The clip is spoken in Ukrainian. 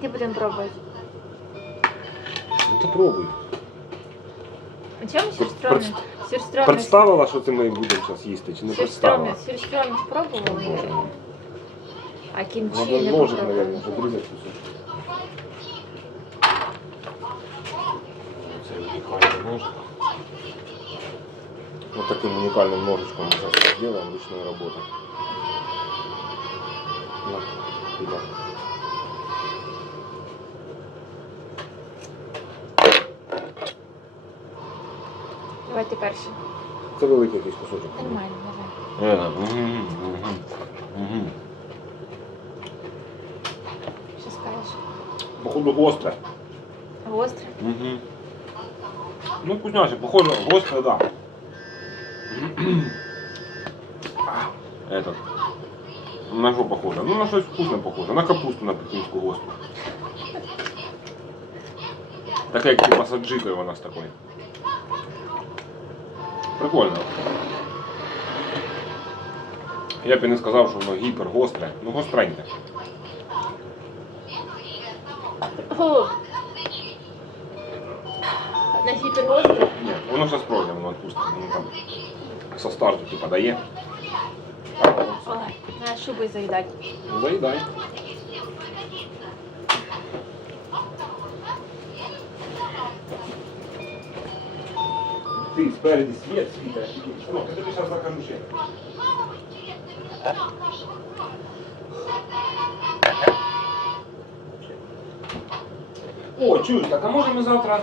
Ти будемо пробувати. Ну ти пробуй. А чому сюрстромі? Сюрстромі. Представила, що це ми будемо зараз їсти, чи не Сюрстромі. представила? Сюрстромі спробували. А кімчі Надо не ножик, попробували. мабуть, подрізати кусочок. Це унікальний ножик. Вот таким уникальным ножичком мы сейчас сделаем ручной работы. На, иди. Давайте перший. Це великий якийсь кусочок. Нормально, давай. Е. Що скажеш? Походу гостре. Гостре? Угу. Ну, вкусняшек, похоже, гостро, да. Этот. На что похоже? Ну, на что-то вкусно похоже. На капусту на пекинскую гостру. Такая, как типа саджика у нас такой. Прикольно. Я б і не сказав, що воно гіпергостре. Ну, гостреньке. О! На гіпергостре? Ні, воно зараз пройде, воно відпустить. Воно там со старту типа дає. Ой, на шубою заїдати. Ну, Заїдай. Ти спереді світ світає. Ну, я тобі зараз закажу ще. О, чуєш, так а може ми завтра